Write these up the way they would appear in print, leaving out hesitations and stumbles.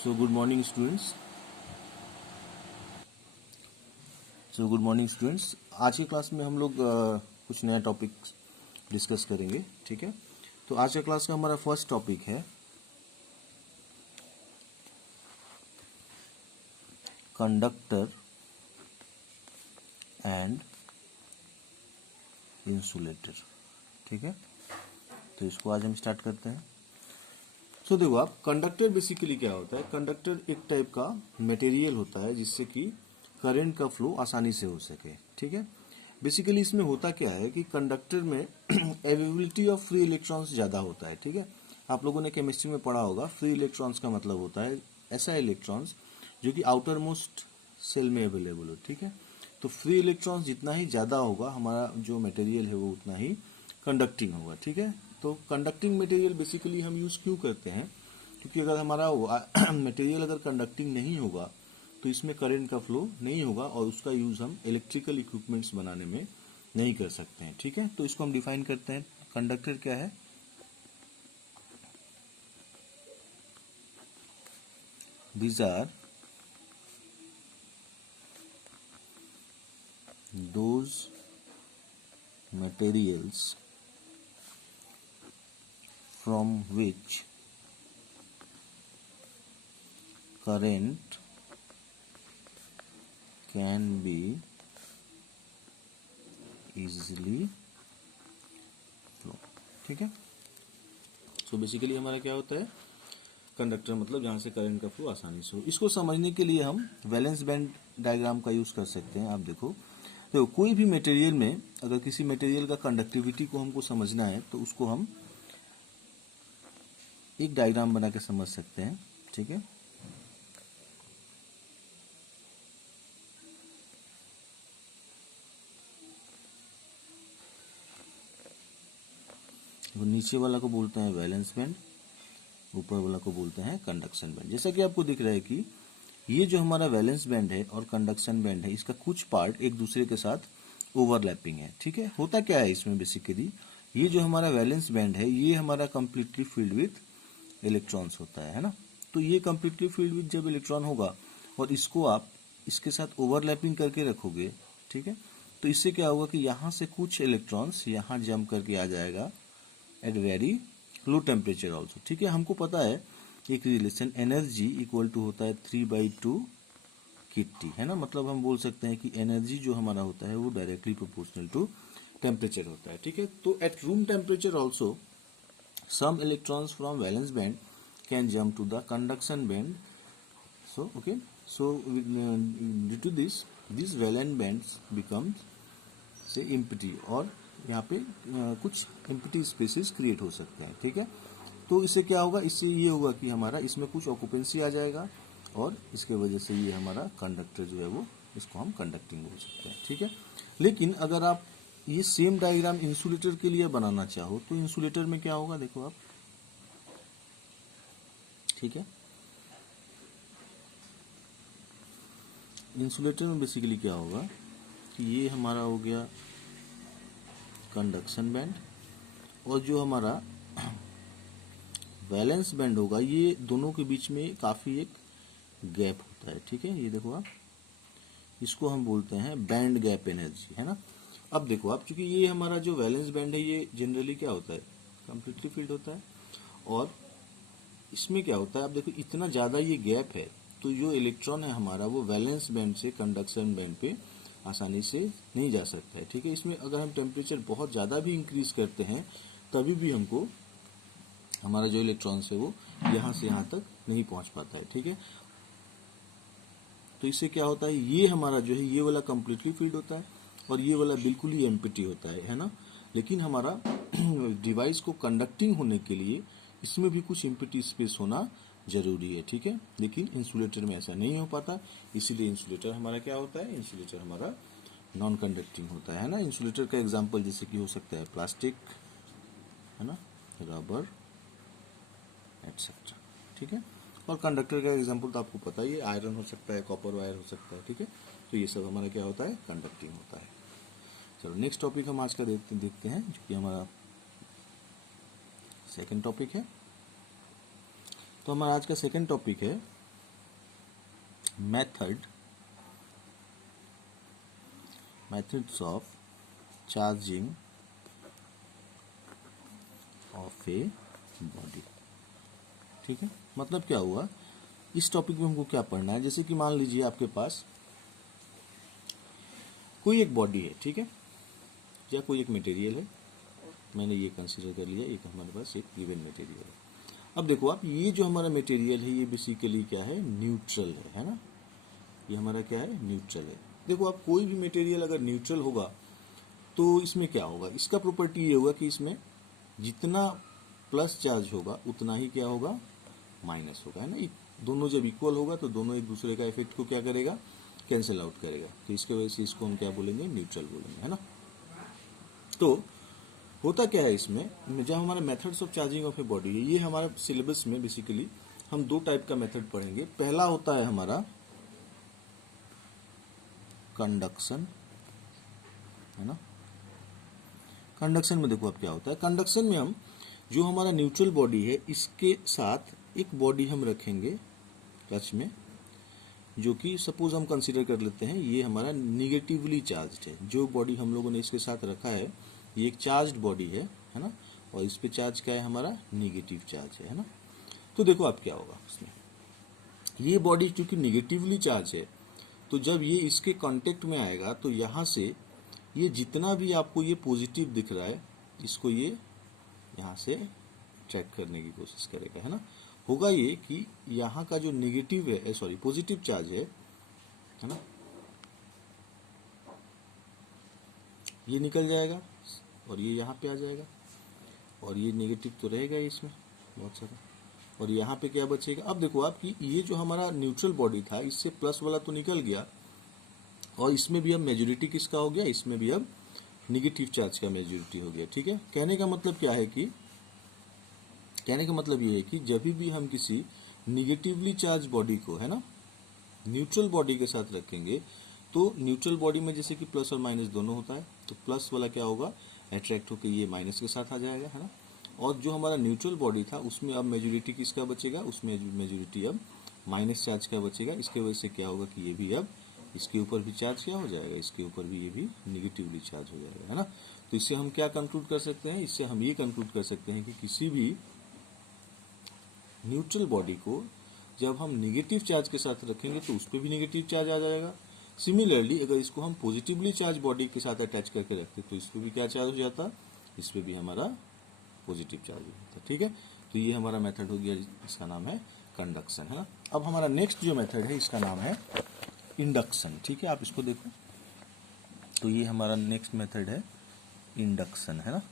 So good morning students. आज की class में हम लोग कुछ नया टॉपिक डिस्कस करेंगे। ठीक है, तो आज का क्लास का हमारा फर्स्ट टॉपिक है कंडक्टर एंड इंसुलेटर। ठीक है, तो इसको आज हम स्टार्ट करते हैं। सो देखो आप, कंडक्टर बेसिकली क्या होता है। कंडक्टर एक टाइप का मटेरियल होता है जिससे कि करंट का फ्लो आसानी से हो सके। ठीक है, बेसिकली इसमें होता क्या है कि कंडक्टर में अवेलेबिलिटी ऑफ फ्री इलेक्ट्रॉन्स ज़्यादा होता है। ठीक है, आप लोगों ने केमिस्ट्री में पढ़ा होगा, फ्री इलेक्ट्रॉन्स का मतलब होता है ऐसा इलेक्ट्रॉन्स जो कि आउटर मोस्ट सेल में अवेलेबल हो। ठीक है, तो फ्री इलेक्ट्रॉन्स जितना ही ज़्यादा होगा, हमारा जो मटेरियल है वो उतना ही कंडक्टिंग होगा। ठीक है, तो कंडक्टिंग मटेरियल बेसिकली हम यूज़ क्यों करते हैं, क्योंकि अगर हमारा मटेरियल अगर कंडक्टिंग नहीं होगा तो इसमें करंट का फ्लो नहीं होगा और उसका यूज़ हम इलेक्ट्रिकल इक्विपमेंट्स बनाने में नहीं कर सकते हैं। ठीक है, तो इसको हम डिफाइन करते हैं। कंडक्टर क्या है? These are those materials from which current can be easily flow। ठीक है, सो बेसिकली हमारा क्या होता है, कंडक्टर मतलब जहाँ से करंट का फ्लो आसानी से हो। इसको समझने के लिए हम वैलेंस बैंड डायग्राम का यूज़ कर सकते हैं। आप देखो कोई भी मटेरियल में अगर किसी मटेरियल का कंडक्टिविटी को हमको समझना है तो उसको हम एक डायग्राम बना के समझ सकते हैं। ठीक है, वो नीचे वाला को बोलते हैं वैलेंस बैंड, ऊपर वाला को बोलते हैं कंडक्शन बैंड। जैसा कि आपको दिख रहा है कि ये जो हमारा वैलेंस बैंड है और कंडक्शन बैंड है, इसका कुछ पार्ट एक दूसरे के साथ ओवरलैपिंग है। ठीक है, होता क्या है इसमें, बेसिकली ये जो हमारा वैलेंस बैंड है ये हमारा कंप्लीटली फिल्ड विथ इलेक्ट्रॉन्स होता है ना। तो ये कंप्लीटली फिल्ड विथ जब इलेक्ट्रॉन होगा और इसको आप इसके साथ ओवरलैपिंग करके रखोगे, ठीक है, तो इससे क्या होगा कि यहाँ से कुछ इलेक्ट्रॉन्स यहाँ जंप करके आ जाएगा at very low temperature also. ठीक है, हमको पता है एक रिलेशन एनर्जी इक्वल टू होता है 3/2 KT, है ना। मतलब हम बोल सकते हैं कि एनर्जी जो हमारा होता है वो डायरेक्टली प्रोपोर्शनल टू टेम्परेचर होता है। ठीक है, तो at room temperature also some electrons from valence band can jump to the conduction band। So due to this these valence bands become say empty और यहाँ पे कुछ empty spaces create हो सकते हैं। ठीक है, तो इससे क्या होगा, इससे ये होगा कि हमारा इसमें कुछ ऑक्यूपेंसी आ जाएगा और इसके वजह से ये हमारा कंडक्टर जो है वो इसको हम कंडक्टिंग बोल सकते हैं। ठीक है, लेकिन अगर आप ये सेम डायग्राम इंसुलेटर के लिए बनाना चाहो तो इंसुलेटर में क्या होगा, देखो आप। ठीक है, इंसुलेटर में बेसिकली क्या होगा कि ये हमारा हो गया कंडक्शन बैंड और जो हमारा वैलेंस बैंड होगा ये दोनों के बीच में काफ़ी एक गैप होता है। ठीक है, ये देखो आप, इसको हम बोलते हैं बैंड गैप एनर्जी, है ना। अब देखो आप, चूंकि ये हमारा जो वैलेंस बैंड है ये जनरली क्या होता है, कंप्लीटली फिल्ड होता है और इसमें क्या होता है, आप देखो इतना ज़्यादा ये गैप है तो जो इलेक्ट्रॉन है हमारा वो वैलेंस बैंड से कंडक्शन बैंड पे आसानी से नहीं जा सकता है। ठीक है, इसमें अगर हम टेम्परेचर बहुत ज़्यादा भी इंक्रीज करते हैं तभी भी हमको हमारा जो इलेक्ट्रॉन्स है वो यहाँ से यहाँ तक नहीं पहुँच पाता है। ठीक है, तो इससे क्या होता है, ये हमारा जो है ये वाला कंप्लीटली फिल्ड होता है और ये वाला बिल्कुल ही एम्प्टी होता है ना। लेकिन हमारा डिवाइस को कंडक्टिंग होने के लिए इसमें भी कुछ एम्प्टी स्पेस होना जरूरी है। ठीक है, लेकिन इंसुलेटर में ऐसा नहीं हो पाता, इसीलिए इंसुलेटर हमारा क्या होता है, इंसुलेटर हमारा नॉन कंडक्टिंग होता है ना। इंसुलेटर का एग्जाम्पल जैसे कि हो सकता है प्लास्टिक, है ना, रबर एटसेट्रा। ठीक है, और कंडक्टर का एग्जांपल तो आपको पता ही है, आयरन हो सकता है, कॉपर वायर हो सकता है। ठीक है, तो ये सब हमारा क्या होता है, कंडक्टिंग होता है। चलो नेक्स्ट टॉपिक हम आज का देखते हैं जो कि हमारा सेकंड टॉपिक है। तो हमारा आज का सेकंड टॉपिक है methods of charging of a body। ठीक है, मतलब क्या हुआ, इस टॉपिक में हमको क्या पढ़ना है, जैसे कि मान लीजिए आपके पास कोई एक बॉडी है, ठीक है, या कोई एक मटेरियल है, मैंने ये कंसीडर कर लिया, एक हमारे पास एक गिवन मटेरियल है। अब देखो आप, ये जो हमारा मटेरियल है ये बेसिकली क्या है, न्यूट्रल है ना, ये हमारा क्या है, न्यूट्रल है। देखो आप, कोई भी मटेरियल अगर न्यूट्रल होगा तो इसमें क्या होगा, इसका प्रॉपर्टी ये होगा कि इसमें जितना प्लस चार्ज होगा उतना ही क्या होगा, माइनस होगा, है ना। दोनों जब इक्वल होगा तो दोनों एक दूसरे का इफेक्ट को क्या करेगा, कैंसिल आउट करेगा, तो इसके वजह से इसको हम क्या बोलेंगे, न्यूट्रल बोलेंगे, है ना। तो होता क्या है इसमें, जब हमारा methods of charging of a body है, ये हमारा सिलेबस में बेसिकली हम दो टाइप का मेथड पढ़ेंगे। पहला होता है हमारा कंडक्शन, है ना। कंडक्शन में देखो अब क्या होता है, कंडक्शन में हम जो हमारा न्यूट्रल बॉडी है इसके साथ एक बॉडी हम रखेंगे टच में, जो कि सपोज हम कंसीडर कर लेते हैं ये हमारा निगेटिवली चार्ज्ड है। जो बॉडी हम लोगों ने इसके साथ रखा है ये एक चार्ज्ड बॉडी है ना, और इस पे चार्ज क्या है, हमारा निगेटिव चार्ज है ना। तो देखो अब क्या होगा उसमें, ये बॉडी चूंकि निगेटिवली चार्ज है तो जब ये इसके कांटेक्ट में आएगा तो यहाँ से ये जितना भी आपको ये पॉजिटिव दिख रहा है इसको ये यहाँ से ट्रैक करने की कोशिश करेगा, है ना। होगा ये कि यहाँ का जो नेगेटिव है, सॉरी पॉजिटिव चार्ज है ना, ये निकल जाएगा और ये यहाँ पे आ जाएगा, और ये नेगेटिव तो रहेगा ही इसमें बहुत सारा, और यहाँ पे क्या बचेगा। अब देखो आप कि ये जो हमारा न्यूट्रल बॉडी था इससे प्लस वाला तो निकल गया, और इसमें भी अब मेजोरिटी किसका हो गया, इसमें भी अब निगेटिव चार्ज का मेजोरिटी हो गया। ठीक है, कहने का मतलब क्या है कि, कहने का मतलब ये है कि जब भी हम किसी निगेटिवली चार्ज बॉडी को, है ना, न्यूट्रल बॉडी के साथ रखेंगे तो न्यूट्रल बॉडी में जैसे कि प्लस और माइनस दोनों होता है, तो प्लस वाला क्या होगा, अट्रैक्ट होकर ये माइनस के साथ आ जाएगा, है ना। और जो हमारा न्यूट्रल बॉडी था उसमें अब मेजोरिटी किसका बचेगा, उसमें मेजोरिटी अब माइनस चार्ज का बचेगा। इसके वजह से क्या होगा कि ये भी अब इसके ऊपर भी चार्ज क्या हो जाएगा, इसके ऊपर भी ये भी निगेटिवली चार्ज हो जाएगा, है ना। तो इससे हम क्या कंक्लूड कर सकते हैं, इससे हम ये कंक्लूड कर सकते हैं कि किसी भी न्यूट्रल बॉडी को जब हम निगेटिव चार्ज के साथ रखेंगे तो उस पर भी निगेटिव चार्ज आ जाएगा। सिमिलरली अगर इसको हम पॉजिटिवली चार्ज बॉडी के साथ अटैच करके रखते तो इस पर भी क्या चार्ज हो जाता, इस पर भी हमारा पॉजिटिव चार्ज हो जाता। ठीक है, तो ये हमारा मेथड हो गया, इसका नाम है कंडक्शन, है ना। अब हमारा नेक्स्ट जो मेथड है इसका नाम है इंडक्शन। ठीक है, आप इसको देखो, तो ये हमारा नेक्स्ट मेथड है इंडक्शन, है ना।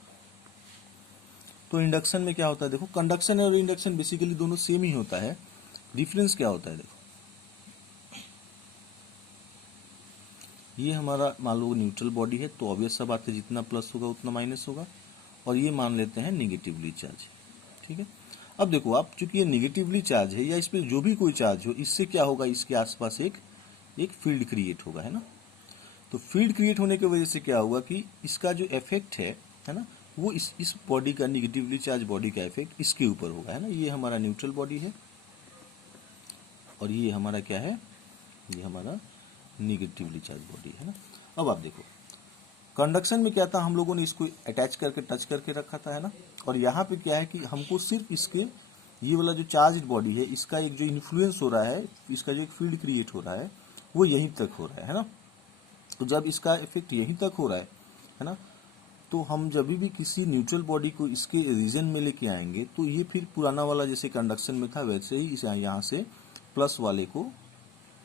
तो इंडक्शन में क्या होता है, देखो कंडक्शन और इंडक्शन बेसिकली दोनों सेम ही होता है, डिफरेंस क्या होता है, देखो ये हमारा मान लो न्यूट्रल बॉडी है तो ऑब्वियस सा बात है जितना प्लस होगा उतना माइनस होगा, और ये मान लेते हैं निगेटिवली चार्ज। ठीक है, अब देखो आप, चूंकि ये निगेटिवली चार्ज है या इस पर जो भी कोई चार्ज हो, इससे क्या होगा, इसके आसपास एक फील्ड क्रिएट होगा, है ना। तो फील्ड क्रिएट होने की वजह से क्या होगा कि इसका जो इफेक्ट है ना, वो इस बॉडी का, निगेटिवली चार्ज बॉडी का इफेक्ट इसके ऊपर होगा, है ना। ये हमारा न्यूट्रल बॉडी है और ये हमारा क्या है, ये हमारा निगेटिवली चार्ज बॉडी है ना। अब आप देखो कंडक्शन में क्या था, हम लोगों ने इसको अटैच करके टच करके रखा था, है ना। और यहाँ पे क्या है कि हमको सिर्फ इसके ये वाला जो चार्ज बॉडी है इसका एक जो इन्फ्लुएंस हो रहा है, इसका जो एक फील्ड क्रिएट हो रहा है वो यहीं तक हो रहा है ना। तो जब इसका इफेक्ट यहीं तक हो रहा है ना, तो हम जब भी किसी न्यूट्रल बॉडी को इसके रीजन में लेके आएंगे तो ये फिर पुराना वाला जैसे कंडक्शन में था वैसे ही इस यहाँ से प्लस वाले को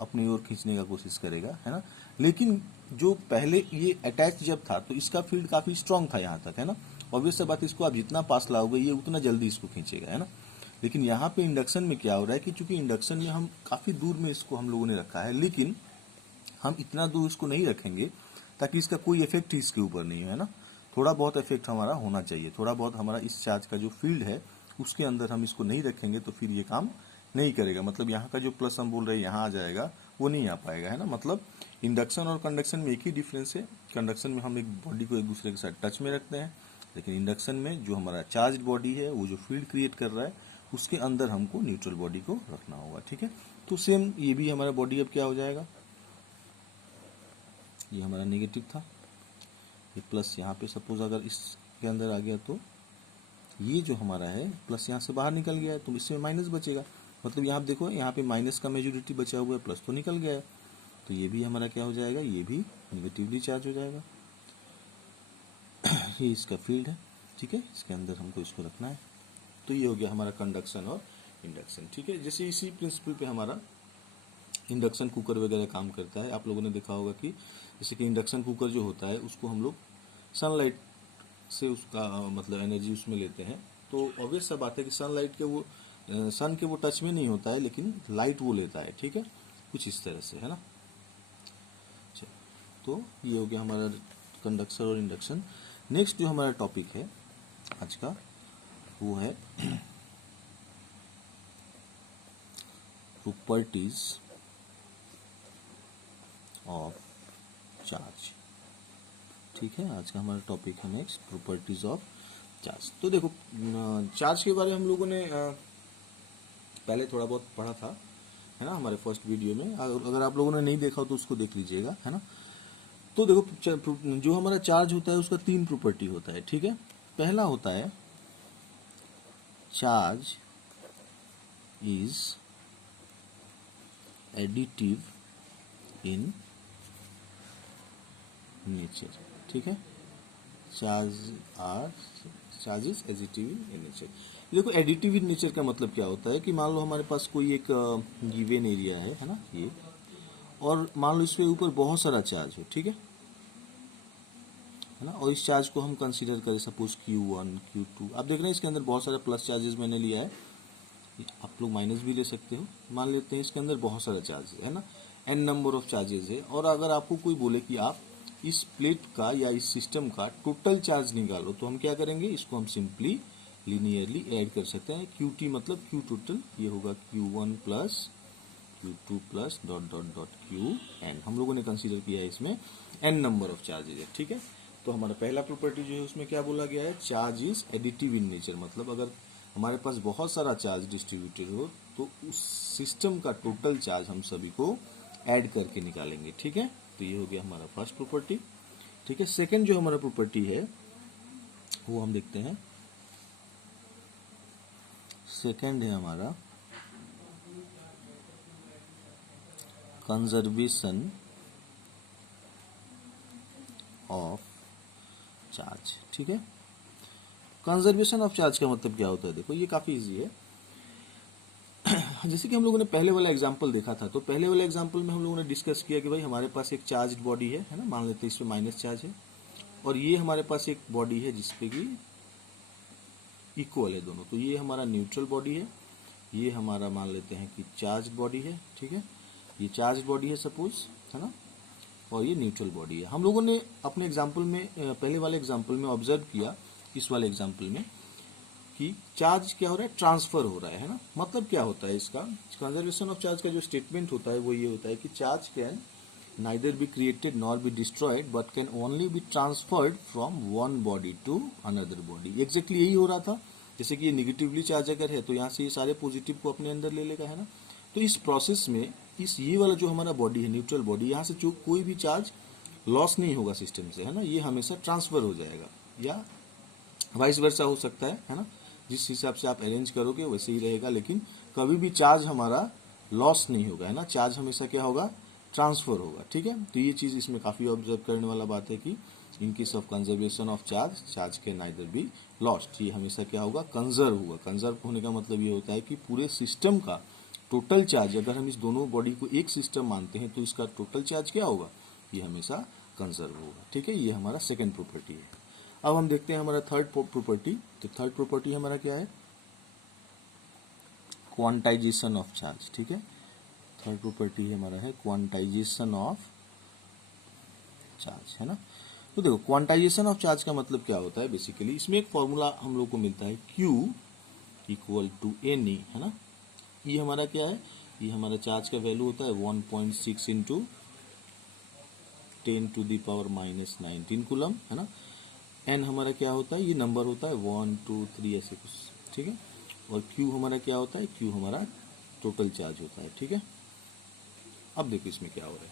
अपनी ओर खींचने का कोशिश करेगा, है ना। लेकिन जो पहले ये अटैच जब था तो इसका फील्ड काफी स्ट्रांग था यहाँ तक, है ना। ऑब्वियस सा बात, इसको आप जितना पास लाओगे ये उतना जल्दी इसको खींचेगा, है ना। लेकिन यहाँ पे इंडक्शन में क्या हो रहा है कि चूंकि इंडक्शन में हम काफी दूर में इसको हम लोगों ने रखा है, लेकिन हम इतना दूर इसको नहीं रखेंगे ताकि इसका कोई इफेक्ट ही इसके ऊपर नहीं हो, है ना। थोड़ा बहुत इफेक्ट हमारा होना चाहिए, थोड़ा बहुत हमारा इस चार्ज का जो फील्ड है उसके अंदर हम इसको नहीं रखेंगे तो फिर ये काम नहीं करेगा। मतलब यहाँ का जो प्लस हम बोल रहे हैं यहाँ आ जाएगा, वो नहीं आ पाएगा, है ना। मतलब इंडक्शन और कंडक्शन में एक ही डिफरेंस है, कंडक्शन में हम एक बॉडी को एक दूसरे के साथ टच में रखते हैं, लेकिन इंडक्शन में जो हमारा चार्ज बॉडी है वो जो फील्ड क्रिएट कर रहा है उसके अंदर हमको न्यूट्रल बॉडी को रखना होगा, ठीक है। तो सेम ये भी हमारा बॉडी अब क्या हो जाएगा, ये हमारा नेगेटिव था, ये प्लस यहाँ पे सपोज अगर इसके अंदर आ गया तो ये जो हमारा है प्लस यहाँ से बाहर निकल गया है, तो इसमें माइनस बचेगा। मतलब यहाँ देखो, यहाँ पे माइनस का मेजोरिटी बचा हुआ है, प्लस तो निकल गया है, तो ये भी हमारा क्या हो जाएगा, ये भी निगेटिवली चार्ज हो जाएगा। ये इसका फील्ड है, ठीक है, इसके अंदर हमको इसको रखना है। तो ये हो गया हमारा कंडक्शन और इंडक्शन, ठीक है। जैसे इसी प्रिंसिपल पे हमारा इंडक्शन कुकर वगैरह काम करता है। आप लोगों ने देखा होगा कि जैसे कि इंडक्शन कुकर जो होता है उसको हम लोग सनलाइट से उसका मतलब एनर्जी उसमें लेते हैं। तो ऑब्वियस सा बात है कि सनलाइट के वो सन के वो टच में नहीं होता है, लेकिन लाइट वो लेता है, ठीक है, कुछ इस तरह से, है ना। तो ये हो गया हमारा कंडक्शन और इंडक्शन। नेक्स्ट जो हमारा टॉपिक है आज का वो है प्रॉपर्टीज ऑफ चार्ज, ठीक है। आज का हमारा टॉपिक है नेक्स्ट प्रॉपर्टीज ऑफ चार्ज। तो देखो, चार्ज के बारे में हम लोगों ने पहले थोड़ा बहुत पढ़ा था, है ना, हमारे फर्स्ट वीडियो में। अगर आप लोगों ने नहीं देखा हो तो उसको देख लीजिएगा, है ना। तो देखो, जो हमारा चार्ज होता है उसका 3 प्रॉपर्टी होता है, ठीक है। पहला होता है charge is additive in nature, ठीक है। Charge is additive in nature. देखो, एडिटिव इन नेचर का मतलब क्या होता है कि मान लो हमारे पास कोई एक गिवन एरिया है ना, ये, और मान लो इसके ऊपर बहुत सारा चार्ज हो, ठीक है ना। और इस चार्ज को हम कंसीडर करें सपोज Q1 Q2। आप देख रहे हैं इसके अंदर बहुत सारा प्लस चार्जेस मैंने लिया है, आप लोग माइनस भी ले सकते हो। मान लेते हैं इसके अंदर बहुत सारा चार्ज है ना, n नंबर ऑफ चार्जेस है। और अगर आपको कोई बोले कि आप इस प्लेट का या इस सिस्टम का टोटल चार्ज निकालो, तो हम क्या करेंगे, इसको हम सिंपली लीनियरली ऐड कर सकते हैं। QT मतलब Q टोटल, ये होगा Q1 plus Q2 plus dot dot dot Qn। हम लोगों ने कंसीडर किया है इसमें n नंबर ऑफ चार्जेज है, ठीक है। तो हमारा पहला प्रॉपर्टी जो है उसमें क्या बोला गया है, charge is additive in nature. मतलब अगर हमारे पास बहुत सारा चार्ज डिस्ट्रीब्यूटेड हो तो उस सिस्टम का टोटल चार्ज हम सभी को ऐड करके निकालेंगे, ठीक है। तो ये हो गया हमारा फर्स्ट प्रॉपर्टी, ठीक है। सेकंड जो हमारा प्रॉपर्टी है वो हम देखते हैं। सेकंड है हमारा कंजर्वेशन ऑफ चार्ज, ठीक है। कंजर्वेशन ऑफ चार्ज का मतलब क्या होता है, देखो ये काफी इजी है। जैसे कि हम लोगों ने पहले वाला एग्जांपल देखा था, तो पहले वाले एग्जांपल में हम लोगों ने डिस्कस किया कि भाई हमारे पास एक चार्ज बॉडी है ना, मान लेते हैं इसमें माइनस चार्ज है, और ये हमारे पास एक बॉडी है जिसपे कि इक्वल है दोनों। तो ये हमारा न्यूट्रल बॉडी है, ये हमारा मान लेते हैं कि चार्ज बॉडी है, ठीक है। ये चार्ज बॉडी है सपोज, है ना, और ये न्यूट्रल बॉडी है। हम लोगों ने अपने एग्जाम्पल में, पहले वाले एग्जाम्पल में ऑब्जर्व किया, इस वाले एग्जाम्पल में, कि चार्ज क्या हो रहा है, ट्रांसफर हो रहा है ना। मतलब क्या होता है इसका, कंजर्वेशन ऑफ चार्ज का जो स्टेटमेंट होता है वो ये होता है कि charge can neither be created nor be destroyed but can only be transferred from one body to another body. Exactly यही हो रहा था। जैसे कि ये निगेटिवली चार्ज अगर है तो यहाँ से ये सारे पॉजिटिव को अपने अंदर ले लेगा, है ना। तो इस प्रोसेस में ये वाला जो हमारा बॉडी है, न्यूट्रल बॉडी, यहाँ से जो कोई भी चार्ज लॉस नहीं होगा सिस्टम से, है ना, ये हमेशा ट्रांसफर हो जाएगा, या वाइस वर्सा हो सकता है ना। जिस हिसाब से आप अरेंज करोगे वैसे ही रहेगा, लेकिन कभी भी चार्ज हमारा लॉस नहीं होगा, है ना। चार्ज हमेशा क्या होगा, ट्रांसफर होगा, ठीक है। तो ये चीज इसमें काफी ऑब्जर्व करने वाला बात है कि in case of conservation of charge, charge can neither be lost. ये हमेशा क्या होगा, कंजर्व होगा। कंजर्व होने का मतलब ये होता है कि पूरे सिस्टम का टोटल चार्ज, अगर हम इस दोनों बॉडी को एक सिस्टम मानते हैं तो इसका टोटल चार्ज क्या होगा, ये हमेशा कंजर्व होगा, ठीक है। ये हमारा सेकेंड प्रॉपर्टी है। अब हम देखते हैं हमारा थर्ड प्रॉपर्टी। तो थर्ड प्रॉपर्टी हमारा क्या है, क्वांटाइजेशन ऑफ चार्ज, ठीक है। थर्ड प्रॉपर्टी हमारा है क्वांटाइजेशन ऑफ चार्ज, है ना। तो देखो, क्वांटाइजेशन ऑफ चार्ज का मतलब क्या होता है, बेसिकली इसमें एक फॉर्मूला हम लोग को मिलता है, Q इक्वल टू NE, है ना। ये हमारा क्या है, ये हमारा चार्ज का वैल्यू होता है 1.6 into 10 to the power minus 19 coulomb, है ना। एन हमारा क्या होता है, ये नंबर होता है 1 2 3 ऐसे कुछ, ठीक है। और क्यू हमारा क्या होता है, क्यू हमारा टोटल चार्ज होता है, ठीक है। अब देखो इसमें क्या हो रहा है,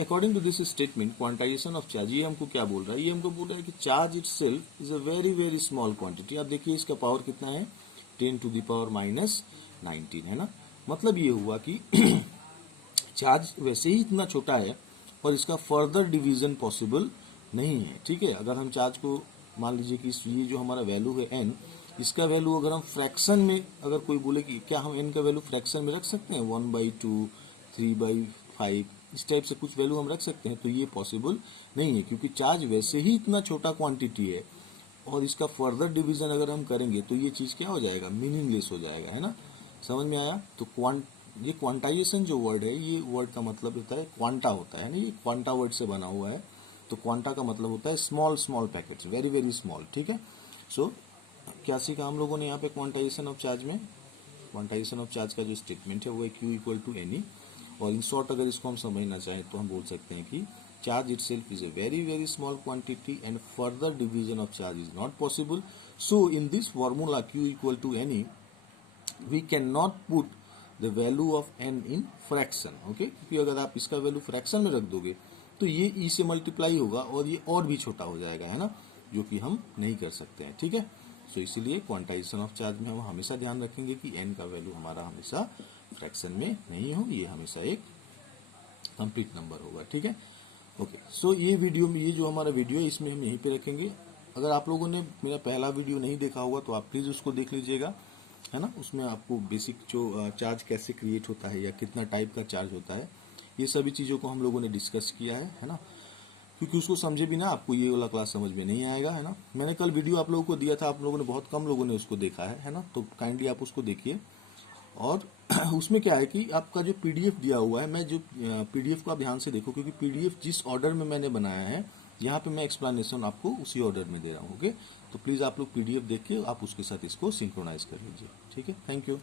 according to this statement quantization of charge, ये हमको क्या बोल रहा है, ये हमको बोल रहा है कि charge it self is a very very small quantity. आप देखिए इसका पावर कितना है, 10⁻⁻19 है ना। मतलब ये हुआ कि चार्ज वैसे ही इतना छोटा है और इसका फर्दर डिवीजन पॉसिबल नहीं है, ठीक है। अगर हम चार्ज को मान लीजिए कि ये जो हमारा वैल्यू है n, इसका वैल्यू अगर हम फ्रैक्शन में, अगर कोई बोले कि क्या हम n का वैल्यू फ्रैक्शन में रख सकते हैं, 1/2, 3/5, इस टाइप से कुछ वैल्यू हम रख सकते हैं, तो ये पॉसिबल नहीं है, क्योंकि चार्ज वैसे ही इतना छोटा क्वांटिटी है और इसका फर्दर डिवीजन अगर हम करेंगे तो ये चीज क्या हो जाएगा, मीनिंगलेस हो जाएगा, है ना। समझ में आया। तो ये क्वांटाइजेशन जो वर्ड है, ये वर्ड का मतलब होता है क्वांटा होता है ना, ये क्वांटा वर्ड से बना हुआ है। तो क्वांटा का मतलब होता है small small packets, very very small, ठीक है। सो क्या सीखा हम लोगों ने यहाँ पे क्वांटाइजेशन ऑफ चार्ज में, क्वांटाइजेशन ऑफ चार्ज का जो स्टेटमेंट है वो है क्यू इक्वल टू एनी। और इन शॉर्ट अगर इसको हम समझना चाहें तो हम बोल सकते हैं कि charge itself is a very very small quantity and further division of charge is not possible. So in this formula Q equal to NE we can not put the value of N in fraction, okay. क्योंकि अगर आप इसका value fraction में रख दोगे तो ये ई से मल्टीप्लाई होगा और ये और भी छोटा हो जाएगा, है ना, जो कि हम नहीं कर सकते हैं, ठीक है। सो इसीलिए क्वांटाइजेशन ऑफ चार्ज में हम हमेशा ध्यान रखेंगे कि एन का वैल्यू हमारा हमेशा फ्रैक्शन में नहीं हो, ये हमेशा एक कंप्लीट नंबर होगा, ठीक है। ओके, सो ये वीडियो में, ये जो हमारा वीडियो है इसमें हम यहीं पे रखेंगे। अगर आप लोगों ने मेरा पहला वीडियो नहीं देखा होगा तो आप प्लीज उसको देख लीजिएगा, है ना। उसमें आपको बेसिक जो चार्ज कैसे क्रिएट होता है या कितना टाइप का चार्ज होता है, ये सभी चीजों को हम लोगों ने डिस्कस किया है ना। क्योंकि उसको समझे बिना आपको ये वाला क्लास समझ में नहीं आएगा, है ना। मैंने कल वीडियो आप लोगों को दिया था, आप लोगों ने, बहुत कम लोगों ने उसको देखा है ना। तो काइंडली आप उसको देखिए। और उसमें क्या है कि आपका जो पीडीएफ दिया हुआ है, मैं जो पीडीएफ को आप ध्यान से देखो, क्योंकि पीडीएफ जिस ऑर्डर में मैंने बनाया है यहाँ पे मैं एक्सप्लेनेशन आपको उसी ऑर्डर में दे रहा हूँ, ओके। तो प्लीज आप लोग पीडीएफ देख के आप उसके साथ इसको सिंक्रोनाइज कर लीजिए, ठीक है। Thank you.